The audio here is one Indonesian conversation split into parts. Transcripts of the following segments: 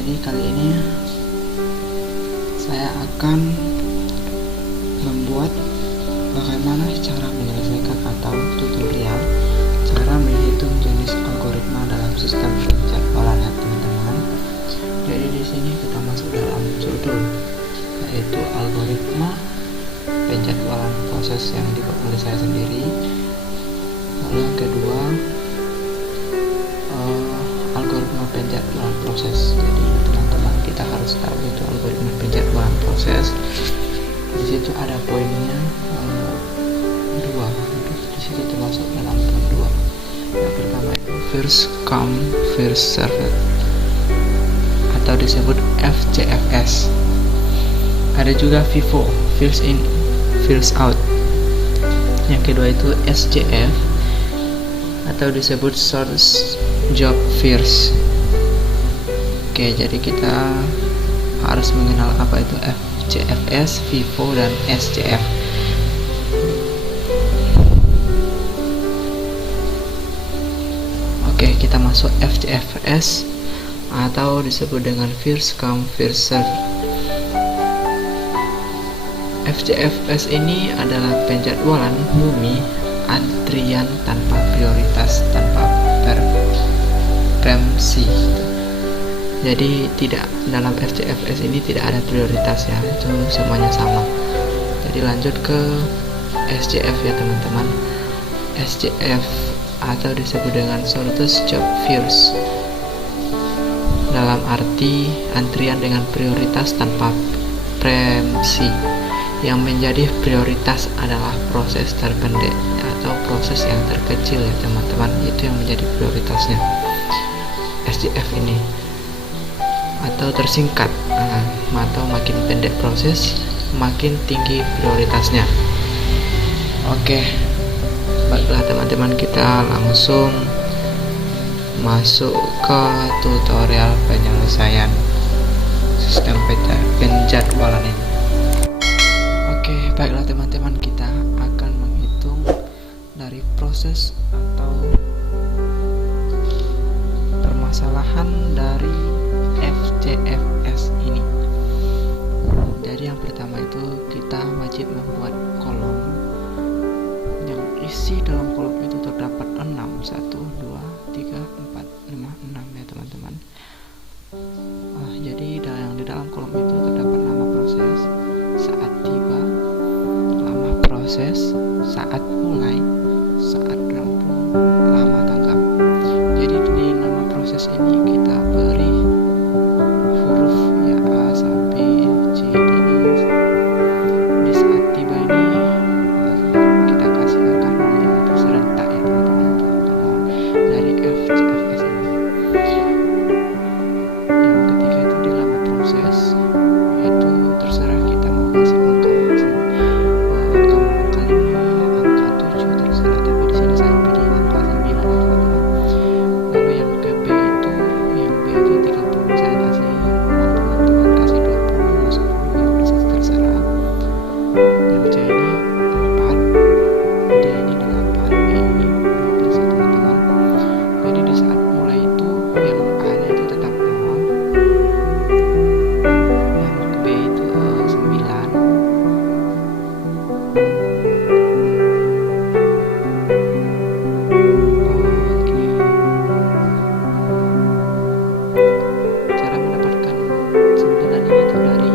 Jadi kali ini saya akan membuat bagaimana cara menyelesaikan atau tutorial cara menghitung jenis algoritma dalam sistem penjadwalan ya teman-teman. Jadi di sini kita masuk dalam judul, yaitu algoritma penjadwalan proses yang dibuat oleh saya sendiri. Lalu yang kedua, algoritma penjadwalan proses. Jadi teman-teman kita harus tahu itu algoritma penjadwalan proses. Di situ ada poinnya dua. Di situ termasuk dalam poin dua. Yang pertama itu first come first served atau disebut FCFS. Ada juga FIFO, first in first out. Yang kedua itu SJF atau disebut source job first. Oke, jadi kita harus mengenal apa itu FCFS, FIFO, dan SJF. Oke, kita masuk FCFS atau disebut dengan first come first serve. FCFS ini adalah penjadwalan bumi antrian tanpa prioritas, tanpa preemsi. Jadi tidak, dalam FCFS ini tidak ada prioritas ya, itu semuanya sama. Jadi lanjut ke SJF ya teman-teman. SJF atau disebut dengan shortest job first, dalam arti antrian dengan prioritas tanpa preemsi. Yang menjadi prioritas adalah proses terpendek atau proses yang terkecil ya teman-teman, itu yang menjadi prioritasnya SJF ini, atau tersingkat, atau makin pendek proses makin tinggi prioritasnya. Oke, baiklah teman-teman, kita langsung masuk ke tutorial penyelesaian sistem penjadwalan ini. Oke, baiklah teman-teman, kita akan menghitung dari proses atau permasalahan dari FCFS ini. Jadi yang pertama itu kita wajib membuat kolom yang isi dalam kolom itu terdapat 6, 1, 2, 3, 4, 5, 6 ya teman-teman. Jadi yang di dalam kolom itu terdapat nama proses, saat tiba, lama proses, saat mulai, saat rampung, lama tanggap. Jadi di nama proses ini kita beri huruf ya A sampai C. Jadi di saat tiba ini kita kasih angka nolnya itu serentak ya teman-teman dari FCFS ini. Yang ketiga itu di lama proses, itu terserah kita mau kasih angka 5, angka 7 terserah, tapi di sini saya pilih angka 9 ya teman-teman. Lalu yang ke B itu 30, saya kasih, teman-teman kasih 20 masuk 10 bisa terserah. Yang C ini 4, D ini 8, E ini 12 ya teman-teman. Jadi di saat mulai itu yang A nya itu tetap 0, yang B itu 9, cara mendapatkan 9 ini itu dari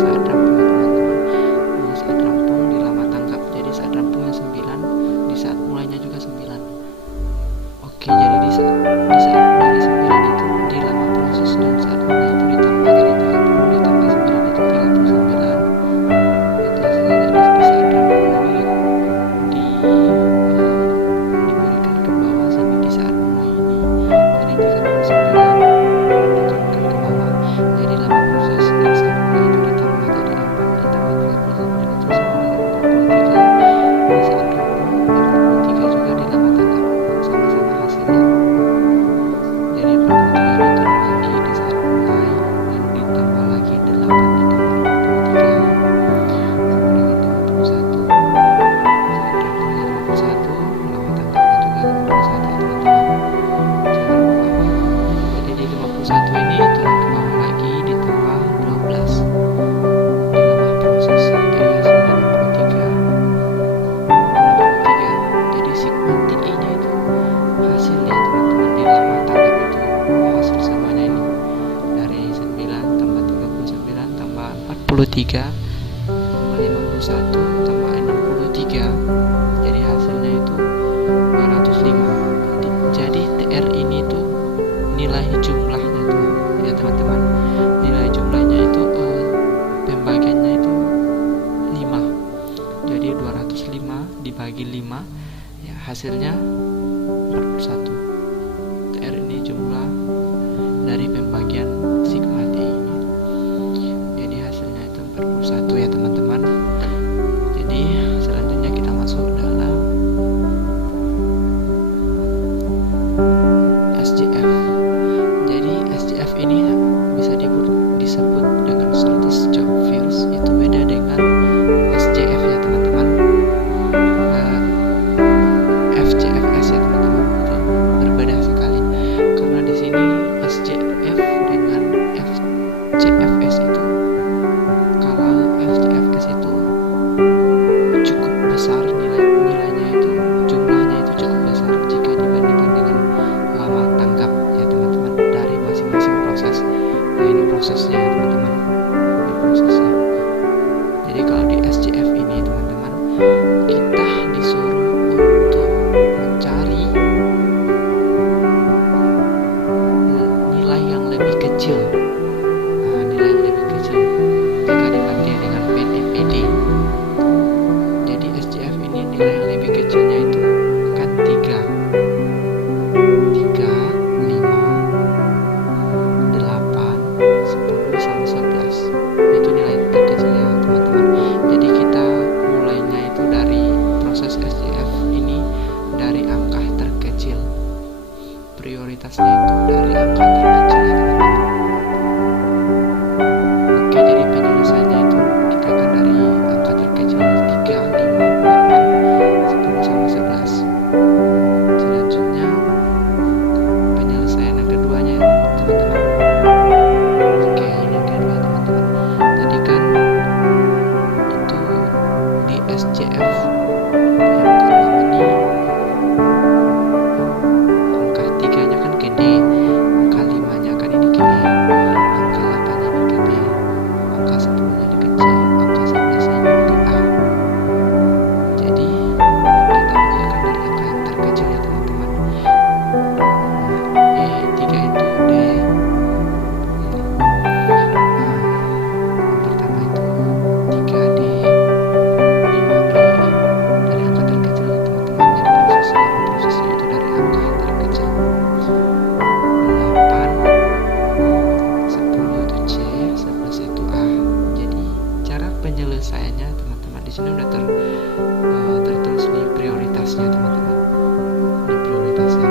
saat rampung ya teman-teman. Saat rampung di lama tanggap, jadi saat rampungnya 9, di saat mulainya juga 9. Oke, jadi di saat mulai 9 itu di lama proses, dan saat mulai itu ditambah, jadi 30 ditambah 9 itu 39. Itu hasilnya. Jadi di saat rampung ini diberikan ke bawah sini di saat mulai ini, jadi 39 diturunkan ke bawah. Jadi lama proses dan saat mulai itu ditambah, jadi 4 ditambah 39 itu sama dengan 43. Di saat rampung 43 juga di lama tanggap, sama-sama hasilnya. Jadi 43 diturun lagi di saat mulai, dan ditambah lagi 8 ditambah 23 sama dengan 51. Saat rampungnya 51, lama tanggapnya juga 51 ya teman-teman. Jangan lupa. Jadi di 51 ini turun ke bawah lagi. 63 51 tambah 63, jadi hasilnya itu 205. Jadi TR ini tuh nilai jumlahnya tuh ya teman-teman, nilai jumlahnya itu pembagiannya itu 5. Jadi 205 dibagi 5 ya hasilnya 41. TR ini jumlah dari pembagian sigma T ini. Jadi hasilnya itu 41 ya teman-teman. Jadi selanjutnya kita masuk dalam SJF. Jadi SJF ini bisa disebut dengan status job fields, itu beda dengan SJF ya teman-teman. FCFS ya teman-teman, itu berbeda sekali karena di sini SJF dengan FCFS itu, kalau FCFS itu cukup besar nilainya itu, jumlahnya itu cukup besar jika dibandingkan dengan lama tanggap ya teman-teman dari masing-masing proses. Nah ini prosesnya ya teman-teman, ini prosesnya. Jadi kalau di SJF ini teman-teman, kita disuruh untuk mencari nilai yang lebih kecil. Nah, nilai yang lebih kecil jika dibanding dengan PD. Jadi SJF ini nilai yang lebih kecilnya itu akan 3, 5, 8, 10 sama 11. Itu nilai terkecilnya teman-teman. Jadi kita mulainya itu dari proses SJF ini dari angka terkecil. Prioritasnya itu dari angka terkecil ya teman-teman. Oke, jadi penyelesaiannya itu kita akan dari angka terkecil 3, 5, 8, 10 sama 11. Selanjutnya penyelesaian yang keduanya teman-teman. Oke, ini yang kedua teman-teman. Tadi kan itu di SJF yang ke-6 ini angka 3-nya kan gede, angka 5-nya kan ini gede, angka 8-nya ini gede, angka 10-nya ini kecil, angka 11-nya ini ke A. Jadi kita mulaikan dari angka yang terkecil ya teman-teman. E3 itu D. Yang pertama itu 3D, 5E dari angka terkecil ya teman-teman. Jadi prosesnya itu dari angka yang terkecil. 8, 10 itu C, 11 itu A. Jadi cara penyelesaiannya teman-teman di sini udah tertulis di prioritasnya teman-teman. Ini prioritasnya.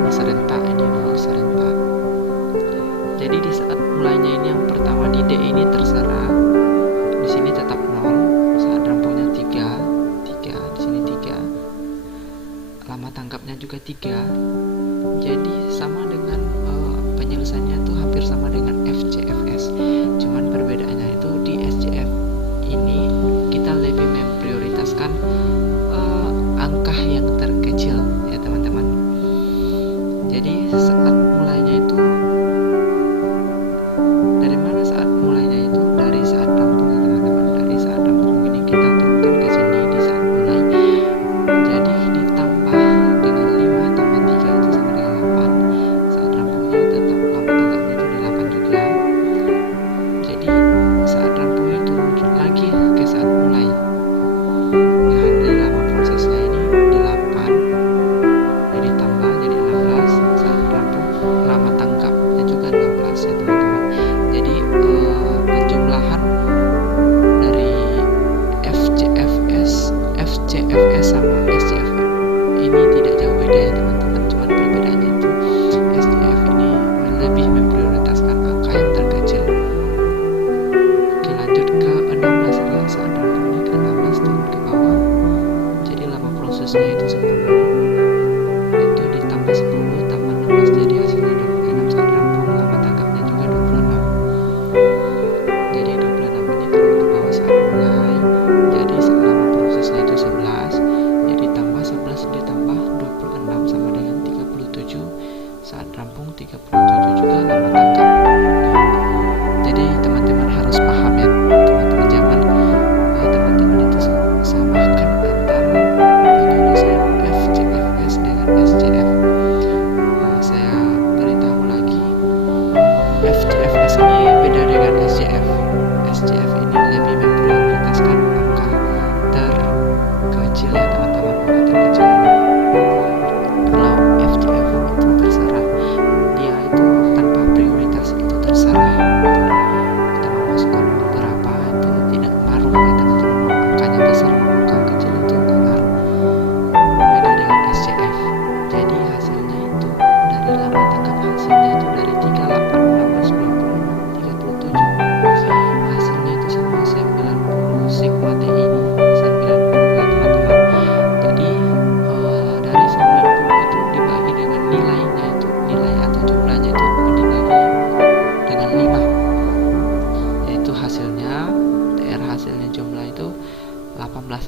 Ini serentak, ini nol serentak. Jadi di saat mulainya ini yang pertama di D ini terserah. Di sini tetap 0. Saat rampungnya 3, di sini 3. Lama tanggapnya juga 3. Jadi sama dengan penyelesaiannya tuh hampir sama dengan FCFS. Cuman perbedaannya itu di SJF ini kita lebih memprioritaskan angka yang terkecil ya teman-teman. Jadi saat mulainya itu dari mana saat mulainya itu? Dari saat rampungnya teman-teman. Dari saat rampung ini kita turunkan ke sini di saat mulai. Jadi ditambah dengan 5 tambah 3 itu sama dengan 8. Saat rampungnya tetap lama tanggapnya itu di 8 juga.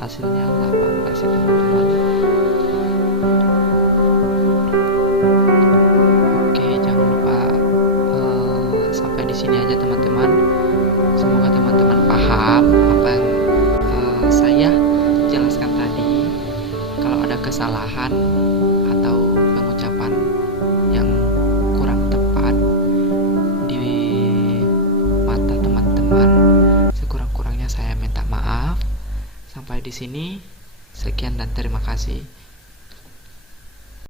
hasilnya 8 versi teman-teman. Oke, jangan lupa sampai di sini aja teman-teman. Semoga teman-teman paham apa yang saya jelaskan tadi. Kalau ada kesalahan atau pengucapan yang kurang tepat di mata teman-teman, sekurang-kurangnya saya minta maaf. Sampai di sini, sekian dan terima kasih.